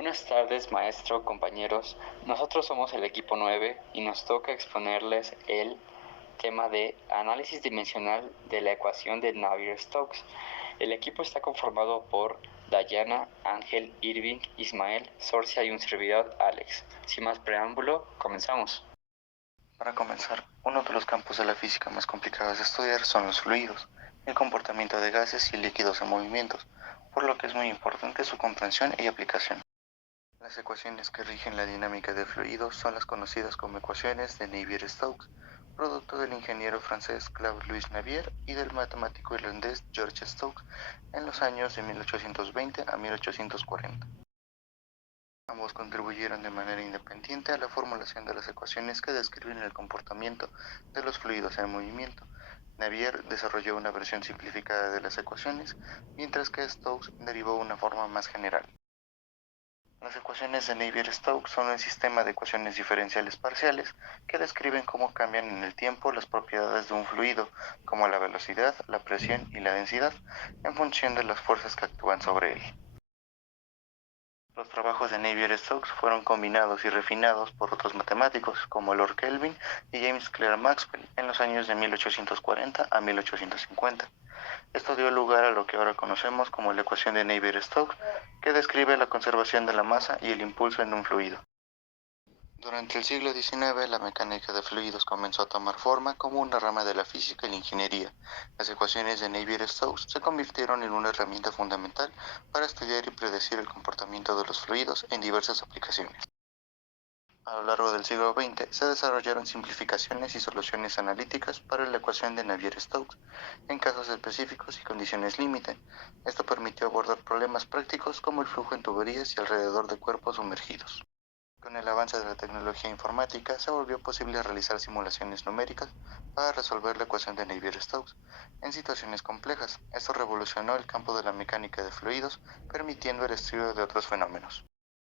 Buenas tardes, maestro, compañeros. Nosotros somos el equipo 9 y nos toca exponerles el tema de análisis dimensional de la ecuación de Navier-Stokes. El equipo está conformado por Dayana, Ángel, Irving, Ismael, Sorcia y un servidor, Alex. Sin más preámbulo, comenzamos. Para comenzar, uno de los campos de la física más complicados de estudiar son los fluidos, el comportamiento de gases y líquidos en movimientos, por lo que es muy importante su comprensión y aplicación. Las ecuaciones que rigen la dinámica de fluidos son las conocidas como ecuaciones de Navier-Stokes, producto del ingeniero francés Claude-Louis Navier y del matemático irlandés George Stokes en los años de 1820 a 1840. Ambos contribuyeron de manera independiente a la formulación de las ecuaciones que describen el comportamiento de los fluidos en movimiento. Navier desarrolló una versión simplificada de las ecuaciones, mientras que Stokes derivó una forma más general. Las ecuaciones de Navier-Stokes son un sistema de ecuaciones diferenciales parciales que describen cómo cambian en el tiempo las propiedades de un fluido, como la velocidad, la presión y la densidad, en función de las fuerzas que actúan sobre él. Los trabajos de Navier-Stokes fueron combinados y refinados por otros matemáticos como Lord Kelvin y James Clerk Maxwell en los años de 1840 a 1850. Esto dio lugar a lo que ahora conocemos como la ecuación de Navier-Stokes, que describe la conservación de la masa y el impulso en un fluido. Durante el siglo XIX, la mecánica de fluidos comenzó a tomar forma como una rama de la física y la ingeniería. Las ecuaciones de Navier-Stokes se convirtieron en una herramienta fundamental para estudiar y predecir el comportamiento de los fluidos en diversas aplicaciones. A lo largo del siglo XX se desarrollaron simplificaciones y soluciones analíticas para la ecuación de Navier-Stokes en casos específicos y condiciones límite. Esto permitió abordar problemas prácticos como el flujo en tuberías y alrededor de cuerpos sumergidos. Con el avance de la tecnología informática, se volvió posible realizar simulaciones numéricas para resolver la ecuación de Navier-Stokes en situaciones complejas. Esto revolucionó el campo de la mecánica de fluidos, permitiendo el estudio de otros fenómenos.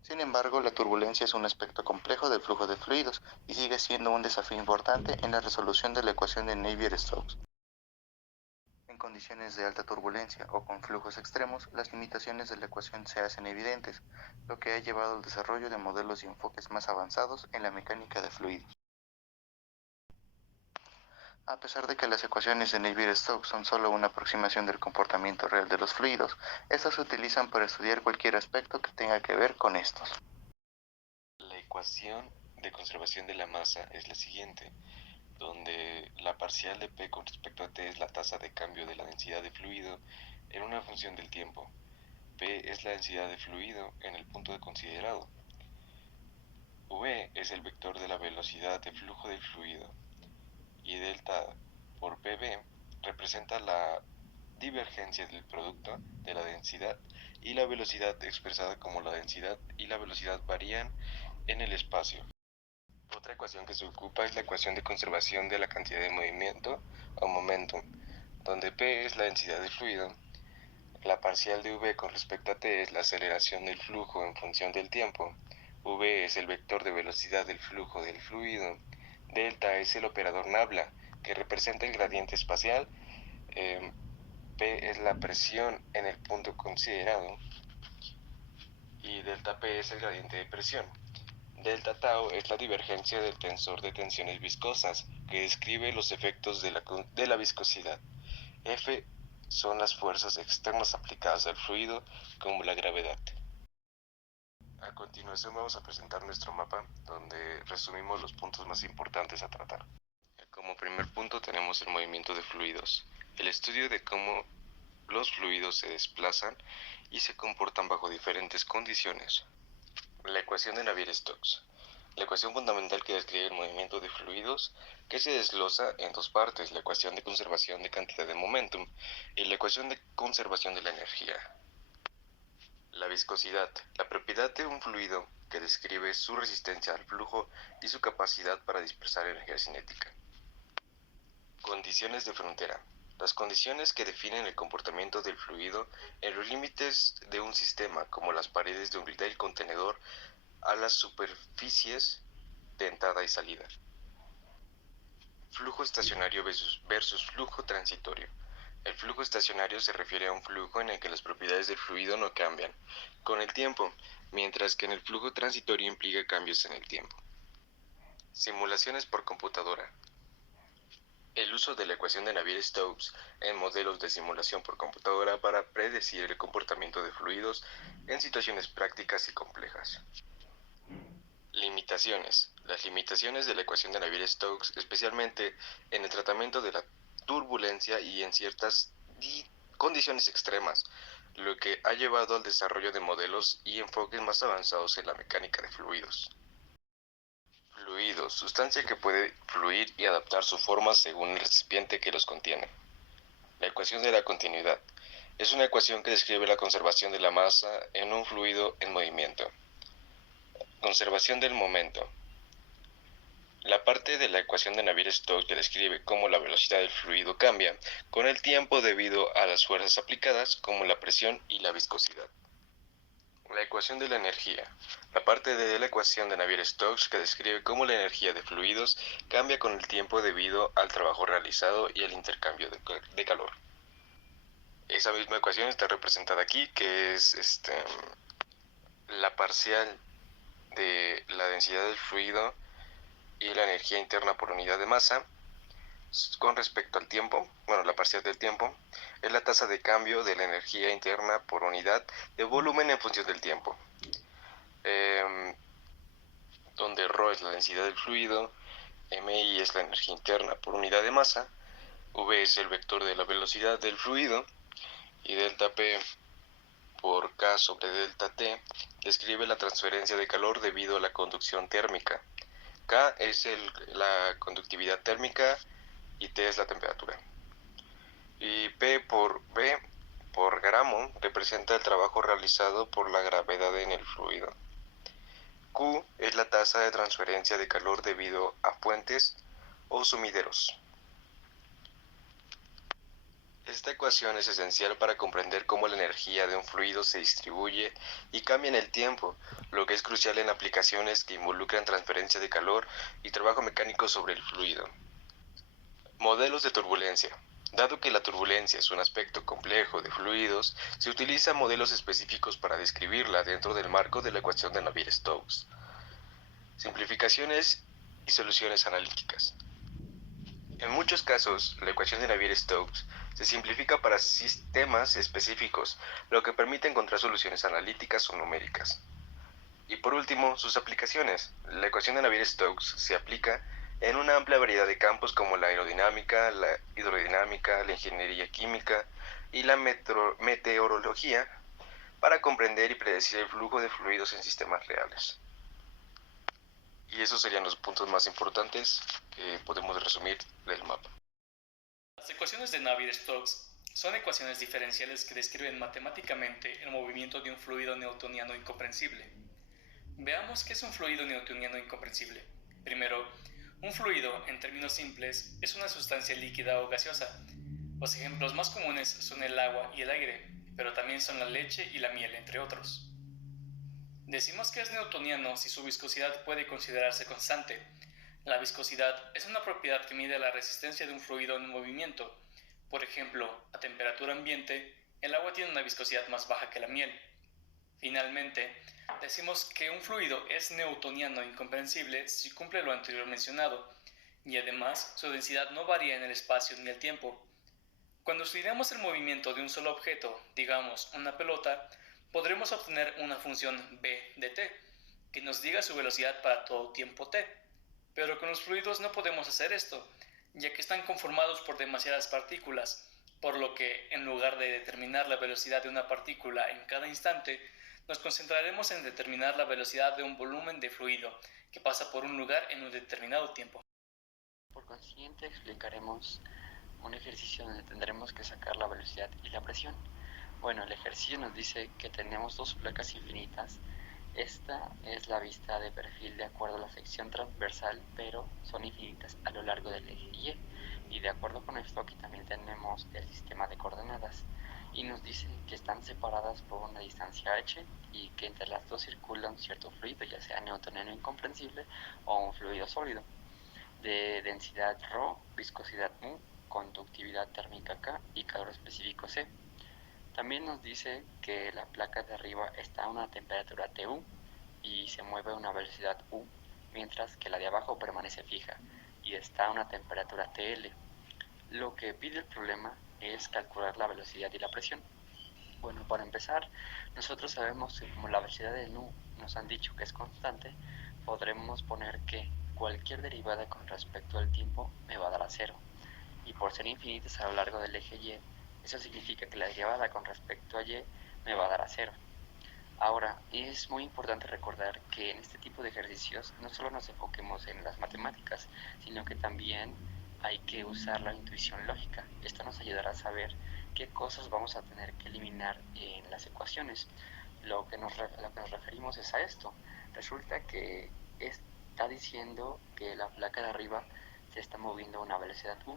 Sin embargo, la turbulencia es un aspecto complejo del flujo de fluidos y sigue siendo un desafío importante en la resolución de la ecuación de Navier-Stokes. En condiciones de alta turbulencia o con flujos extremos, las limitaciones de la ecuación se hacen evidentes, lo que ha llevado al desarrollo de modelos y enfoques más avanzados en la mecánica de fluidos. A pesar de que las ecuaciones de Navier-Stokes son solo una aproximación del comportamiento real de los fluidos, estas se utilizan para estudiar cualquier aspecto que tenga que ver con estos. La ecuación de conservación de la masa es la siguiente, donde la parcial de P con respecto a T es la tasa de cambio de la densidad de fluido en una función del tiempo. P es la densidad de fluido en el punto de considerado. V es el vector de la velocidad de flujo del fluido. Y delta por PV representa la divergencia del producto de la densidad y la velocidad expresada como la densidad y la velocidad varían en el espacio. Otra ecuación que se ocupa es la ecuación de conservación de la cantidad de movimiento o momentum, donde P es la densidad del fluido, la parcial de V con respecto a T es la aceleración del flujo en función del tiempo, V es el vector de velocidad del flujo del fluido, delta es el operador Nabla, que representa el gradiente espacial, P es la presión en el punto considerado, y delta P es el gradiente de presión. Delta tau es la divergencia del tensor de tensiones viscosas, que describe los efectos de la viscosidad. F son las fuerzas externas aplicadas al fluido, como la gravedad. A continuación vamos a presentar nuestro mapa, donde resumimos los puntos más importantes a tratar. Como primer punto tenemos el movimiento de fluidos, el estudio de cómo los fluidos se desplazan y se comportan bajo diferentes condiciones. La ecuación de Navier-Stokes. La ecuación fundamental que describe el movimiento de fluidos, que se desglosa en dos partes, la ecuación de conservación de cantidad de momentum y la ecuación de conservación de la energía. La viscosidad, la propiedad de un fluido que describe su resistencia al flujo y su capacidad para dispersar energía cinética. Condiciones de frontera. Las condiciones que definen el comportamiento del fluido en los límites de un sistema, como las paredes del contenedor a las superficies de entrada y salida. Flujo estacionario versus flujo transitorio. El flujo estacionario se refiere a un flujo en el que las propiedades del fluido no cambian con el tiempo, mientras que en el flujo transitorio implica cambios en el tiempo. Simulaciones por computadora. El uso de la ecuación de Navier-Stokes en modelos de simulación por computadora para predecir el comportamiento de fluidos en situaciones prácticas y complejas. Limitaciones. Las limitaciones de la ecuación de Navier-Stokes, especialmente en el tratamiento de la turbulencia y en ciertas condiciones extremas, lo que ha llevado al desarrollo de modelos y enfoques más avanzados en la mecánica de fluidos. Fluidos, sustancia que puede fluir y adaptar su forma según el recipiente que los contiene. La ecuación de la continuidad es una ecuación que describe la conservación de la masa en un fluido en movimiento. Conservación del momento. La parte de la ecuación de Navier-Stokes que describe cómo la velocidad del fluido cambia con el tiempo debido a las fuerzas aplicadas como la presión y la viscosidad. La ecuación de la energía. La parte de la ecuación de Navier-Stokes que describe cómo la energía de fluidos cambia con el tiempo debido al trabajo realizado y al intercambio de calor. Esa misma ecuación está representada aquí, que es la parcial de la densidad del fluido y la energía interna por unidad de masa con respecto al tiempo. Bueno, la parcial del tiempo es la tasa de cambio de la energía interna por unidad de volumen en función del tiempo, donde ρ es la densidad del fluido, mi es la energía interna por unidad de masa, v es el vector de la velocidad del fluido y delta p por K sobre delta T describe la transferencia de calor debido a la conducción térmica. K es la conductividad térmica y T es la temperatura. Y P por V por gramo representa el trabajo realizado por la gravedad en el fluido. Q es la tasa de transferencia de calor debido a fuentes o sumideros. Esta ecuación es esencial para comprender cómo la energía de un fluido se distribuye y cambia en el tiempo, lo que es crucial en aplicaciones que involucran transferencia de calor y trabajo mecánico sobre el fluido. Modelos de turbulencia. Dado que la turbulencia es un aspecto complejo de fluidos, se utilizan modelos específicos para describirla dentro del marco de la ecuación de Navier-Stokes. Simplificaciones y soluciones analíticas. En muchos casos, la ecuación de Navier-Stokes se simplifica para sistemas específicos, lo que permite encontrar soluciones analíticas o numéricas. Y por último, sus aplicaciones. La ecuación de Navier-Stokes se aplica en una amplia variedad de campos como la aerodinámica, la hidrodinámica, la ingeniería química y la meteorología para comprender y predecir el flujo de fluidos en sistemas reales. Y esos serían los puntos más importantes que podemos resumir del mapa. Las ecuaciones de Navier-Stokes son ecuaciones diferenciales que describen matemáticamente el movimiento de un fluido newtoniano incomprensible. Veamos qué es un fluido newtoniano incomprensible. Primero, un fluido, en términos simples, es una sustancia líquida o gaseosa. Los ejemplos más comunes son el agua y el aire, pero también son la leche y la miel, entre otros. Decimos que es newtoniano si su viscosidad puede considerarse constante. La viscosidad es una propiedad que mide la resistencia de un fluido en movimiento. Por ejemplo, a temperatura ambiente, el agua tiene una viscosidad más baja que la miel. Finalmente, decimos que un fluido es newtoniano incomprensible si cumple lo anterior mencionado, y además su densidad no varía en el espacio ni el tiempo. Cuando estudiamos el movimiento de un solo objeto, digamos una pelota, podremos obtener una función b de t, que nos diga su velocidad para todo tiempo t. Pero con los fluidos no podemos hacer esto, ya que están conformados por demasiadas partículas, por lo que, en lugar de determinar la velocidad de una partícula en cada instante, nos concentraremos en determinar la velocidad de un volumen de fluido que pasa por un lugar en un determinado tiempo. Por consiguiente, explicaremos un ejercicio donde tendremos que sacar la velocidad y la presión. Bueno, el ejercicio nos dice que tenemos dos placas infinitas. Esta es la vista de perfil de acuerdo a la sección transversal, pero son infinitas a lo largo del eje Y. Y de acuerdo con esto, aquí también tenemos el sistema de coordenadas. Y nos dice que están separadas por una distancia h y que entre las dos circula un cierto fluido, ya sea newtoniano incomprensible o un fluido sólido, de densidad ρ, viscosidad μ, conductividad térmica K y calor específico C. También nos dice que la placa de arriba está a una temperatura TU y se mueve a una velocidad U, mientras que la de abajo permanece fija y está a una temperatura TL. Lo que pide el problema es calcular la velocidad y la presión. Bueno, para empezar, nosotros sabemos que como la velocidad del nu nos han dicho que es constante, podremos poner que cualquier derivada con respecto al tiempo me va a dar a cero. Y por ser infinitas a lo largo del eje Y, eso significa que la derivada con respecto a Y me va a dar a cero. Ahora, es muy importante recordar que en este tipo de ejercicios no solo nos enfoquemos en las matemáticas, sino que también hay que usar la intuición lógica. Esto nos ayudará a saber qué cosas vamos a tener que eliminar en las ecuaciones. Lo que nos referimos es a esto. Resulta que está diciendo que la placa de arriba se está moviendo a una velocidad u,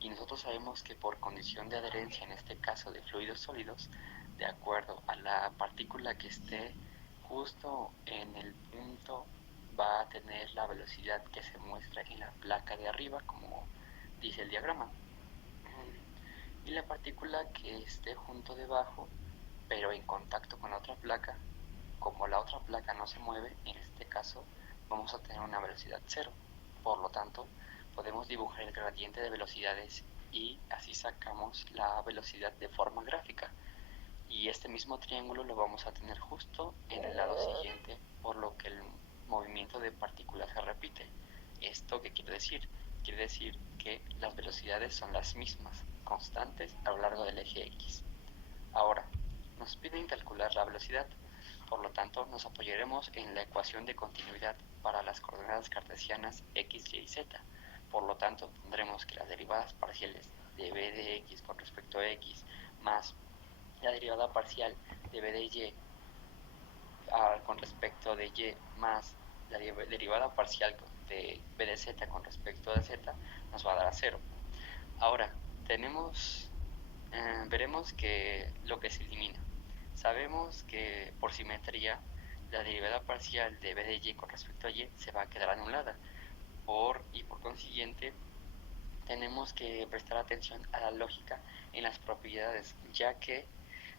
y nosotros sabemos que por condición de adherencia, en este caso de fluidos sólidos, de acuerdo a la partícula que esté justo en el punto, va a tener la velocidad que se muestra en la placa de arriba, como dice el diagrama. Y la partícula que esté junto debajo, pero en contacto con la otra placa, como la otra placa no se mueve, en este caso vamos a tener una velocidad cero. Por lo tanto, podemos dibujar el gradiente de velocidades y así sacamos la velocidad de forma gráfica. Y este mismo triángulo lo vamos a tener justo en el lado siguiente, por lo que el movimiento de partículas se repite. ¿Esto qué quiere decir? Quiere decir que las velocidades son las mismas, constantes a lo largo del eje X. Ahora, nos piden calcular la velocidad, por lo tanto nos apoyaremos en la ecuación de continuidad para las coordenadas cartesianas x, y, z. Por lo tanto, tendremos que las derivadas parciales de b de x con respecto a x más la derivada parcial de b de y con respecto de y más la derivada parcial de b de z con respecto a z nos va a dar a cero. Ahora, veremos que lo que se elimina. Sabemos que por simetría la derivada parcial de b de y con respecto a y se va a quedar anulada y por consiguiente tenemos que prestar atención a la lógica en las propiedades, ya que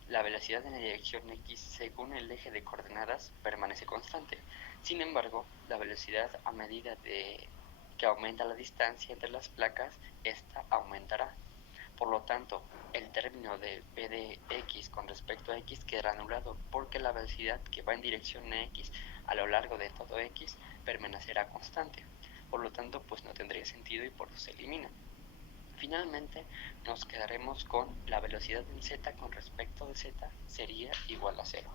la velocidad en la dirección x según el eje de coordenadas permanece constante. Sin embargo, la velocidad a medida que aumenta la distancia entre las placas, esta aumentará. Por lo tanto, el término de b de x con respecto a x quedará anulado porque la velocidad que va en dirección a x a lo largo de todo x permanecerá constante. Por lo tanto, pues no tendría sentido y por eso se elimina. Finalmente, nos quedaremos con la velocidad en z con respecto de z sería igual a 0.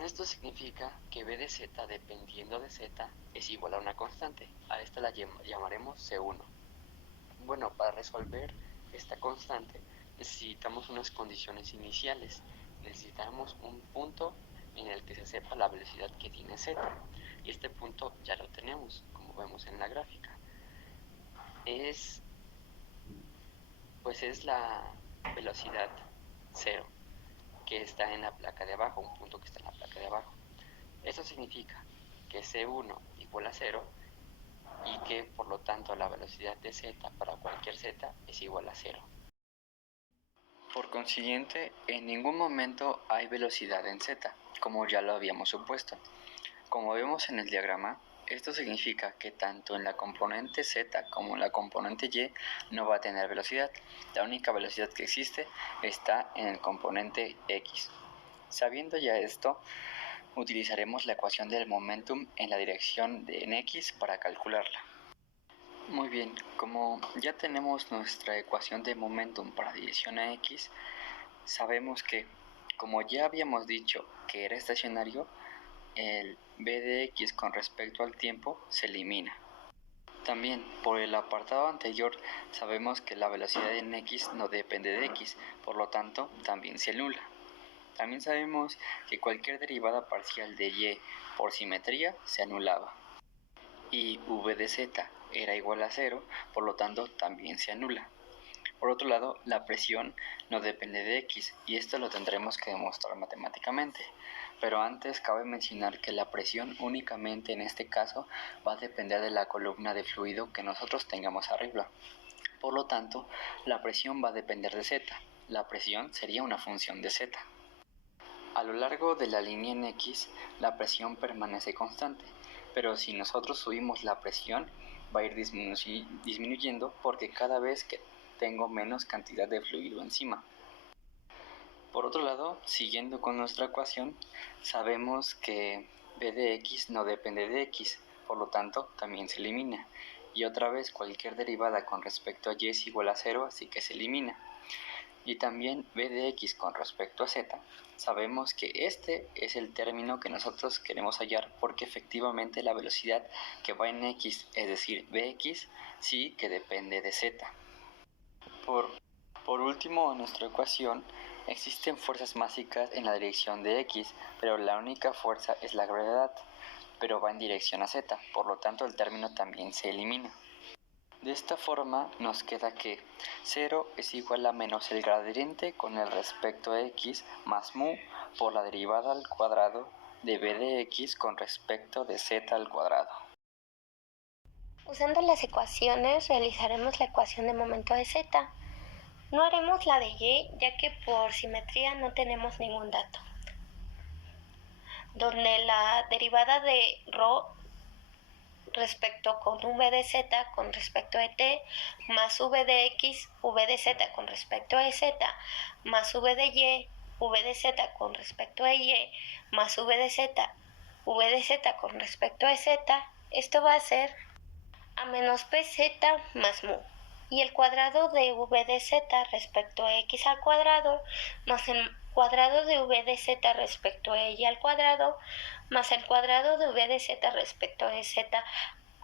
Esto significa que b de z dependiendo de z es igual a una constante. A esta la llamaremos C1. Bueno, para resolver esta constante necesitamos unas condiciones iniciales. Necesitamos un punto en el que se sepa la velocidad que tiene z. Y este punto ya lo tenemos, como vemos en la gráfica. Es la velocidad 0 que está en la placa de abajo, un punto que está en la placa de abajo. Eso significa que C1 igual a 0 y que por lo tanto la velocidad de z para cualquier z es igual a 0. Por consiguiente, en ningún momento hay velocidad en z, como ya lo habíamos supuesto. Como vemos en el diagrama, esto significa que tanto en la componente z como en la componente y no va a tener velocidad. La única velocidad que existe está en el componente x. Sabiendo ya esto, utilizaremos la ecuación del momentum en la dirección en x para calcularla. Muy bien, como ya tenemos nuestra ecuación de momentum para dirección a x, sabemos que, como ya habíamos dicho que era estacionario, el b de x con respecto al tiempo se elimina. También, por el apartado anterior, sabemos que la velocidad en x no depende de x, por lo tanto, también se anula. También sabemos que cualquier derivada parcial de y por simetría se anulaba. Y v de z era igual a 0, por lo tanto, también se anula. Por otro lado, la presión no depende de x, y esto lo tendremos que demostrar matemáticamente. Pero antes cabe mencionar que la presión únicamente en este caso va a depender de la columna de fluido que nosotros tengamos arriba. Por lo tanto, la presión va a depender de z. la presión sería una función de z. A lo largo de la línea en X, la presión permanece constante, pero si nosotros subimos la presión, va a ir disminuyendo porque cada vez que tengo menos cantidad de fluido encima. Por otro lado, siguiendo con nuestra ecuación, sabemos que b de x no depende de x, por lo tanto también se elimina. Y otra vez cualquier derivada con respecto a y es igual a 0, así que se elimina. Y también b de x con respecto a z, sabemos que este es el término que nosotros queremos hallar porque efectivamente la velocidad que va en x, es decir, bx, sí que depende de z. Por último, en nuestra ecuación existen fuerzas mágicas en la dirección de x, pero la única fuerza es la gravedad, pero va en dirección a z, por lo tanto el término también se elimina. De esta forma nos queda que 0 es igual a menos el gradiente con el respecto a x más mu por la derivada al cuadrado de b de x con respecto de z al cuadrado. Usando las ecuaciones realizaremos la ecuación de momento de z. No haremos la de y, ya que por simetría no tenemos ningún dato. Donde la derivada de ρ respecto con v de z con respecto a t, más v de x, v de z con respecto a z, más v de y, v de z con respecto a y, más v de z, v de z con respecto a z, esto va a ser a menos pz más mu. Y el cuadrado de v de z respecto a x al cuadrado, más el cuadrado de v de z respecto a y al cuadrado, más el cuadrado de v de z respecto a z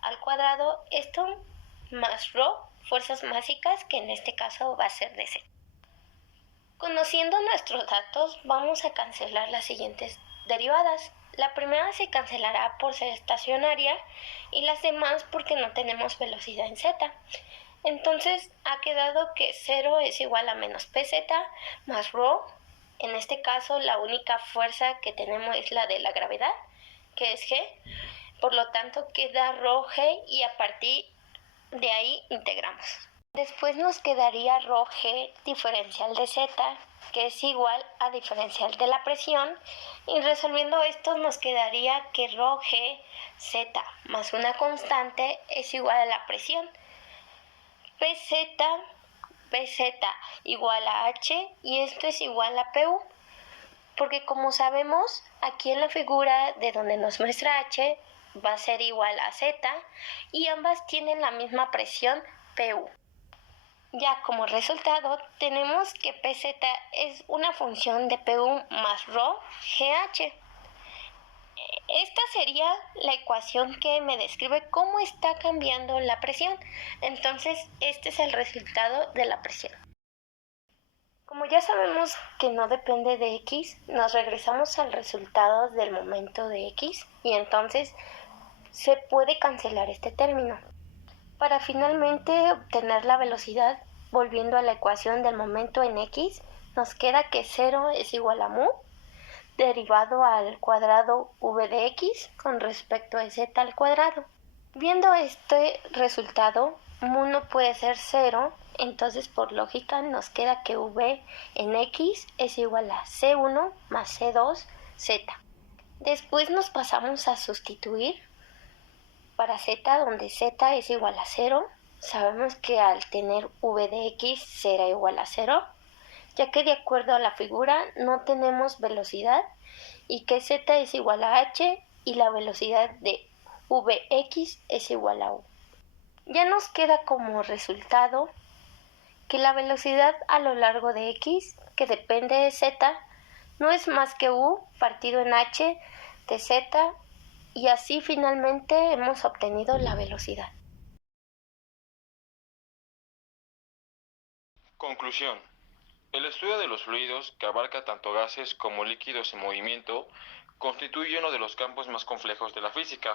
al cuadrado, esto más ρ, fuerzas mágicas, que en este caso va a ser de z. Conociendo nuestros datos, vamos a cancelar las siguientes derivadas. La primera se cancelará por ser estacionaria y las demás porque no tenemos velocidad en z. Entonces ha quedado que 0 es igual a menos pz más ρ. En este caso la única fuerza que tenemos es la de la gravedad, que es g. Por lo tanto queda ρg y a partir de ahí integramos. Después nos quedaría ρg diferencial de z, que es igual a diferencial de la presión, y resolviendo esto nos quedaría que ρg z más una constante es igual a la presión. pz igual a h y esto es igual a pu, porque como sabemos aquí en la figura de donde nos muestra h va a ser igual a z y ambas tienen la misma presión pu. Ya como resultado tenemos que pz es una función de pu más ρ gh. Esta sería la ecuación que me describe cómo está cambiando la presión. Entonces, este es el resultado de la presión. Como ya sabemos que no depende de x, nos regresamos al resultado del momento de x y entonces se puede cancelar este término. Para finalmente obtener la velocidad, volviendo a la ecuación del momento en x, nos queda que 0 es igual a mu derivado al cuadrado v de x con respecto a z al cuadrado. Viendo este resultado, mu no puede ser 0, entonces por lógica nos queda que v en x es igual a c1 más c2 z. Después nos pasamos a sustituir para z, donde z es igual a 0. Sabemos que al tener v de x será igual a 0, ya que de acuerdo a la figura no tenemos velocidad y que z es igual a h y la velocidad de vx es igual a u. Ya nos queda como resultado que la velocidad a lo largo de x, que depende de z, no es más que u partido en h de z, y así finalmente hemos obtenido la velocidad. Conclusión. El estudio de los fluidos, que abarca tanto gases como líquidos en movimiento, constituye uno de los campos más complejos de la física.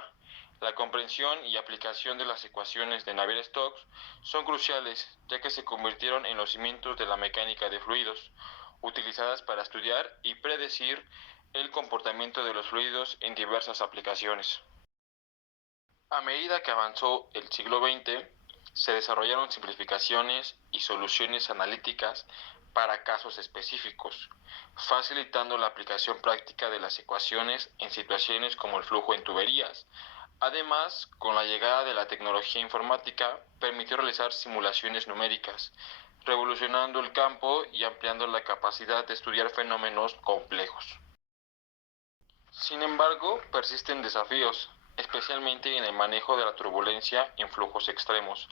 La comprensión y aplicación de las ecuaciones de Navier-Stokes son cruciales, ya que se convirtieron en los cimientos de la mecánica de fluidos, utilizadas para estudiar y predecir el comportamiento de los fluidos en diversas aplicaciones. A medida que avanzó el siglo XX, se desarrollaron simplificaciones y soluciones analíticas para casos específicos, facilitando la aplicación práctica de las ecuaciones en situaciones como el flujo en tuberías. Además, con la llegada de la tecnología informática, permitió realizar simulaciones numéricas, revolucionando el campo y ampliando la capacidad de estudiar fenómenos complejos. Sin embargo, persisten desafíos, especialmente en el manejo de la turbulencia en flujos extremos.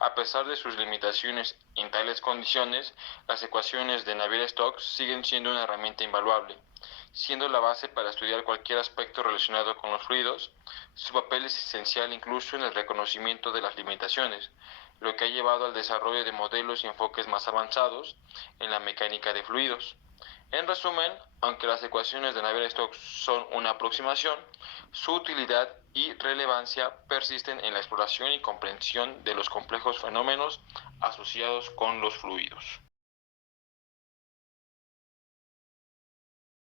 A pesar de sus limitaciones en tales condiciones, las ecuaciones de Navier-Stokes siguen siendo una herramienta invaluable, siendo la base para estudiar cualquier aspecto relacionado con los fluidos. Su papel es esencial incluso en el reconocimiento de las limitaciones, lo que ha llevado al desarrollo de modelos y enfoques más avanzados en la mecánica de fluidos. En resumen, aunque las ecuaciones de Navier-Stokes son una aproximación, su utilidad y relevancia persisten en la exploración y comprensión de los complejos fenómenos asociados con los fluidos.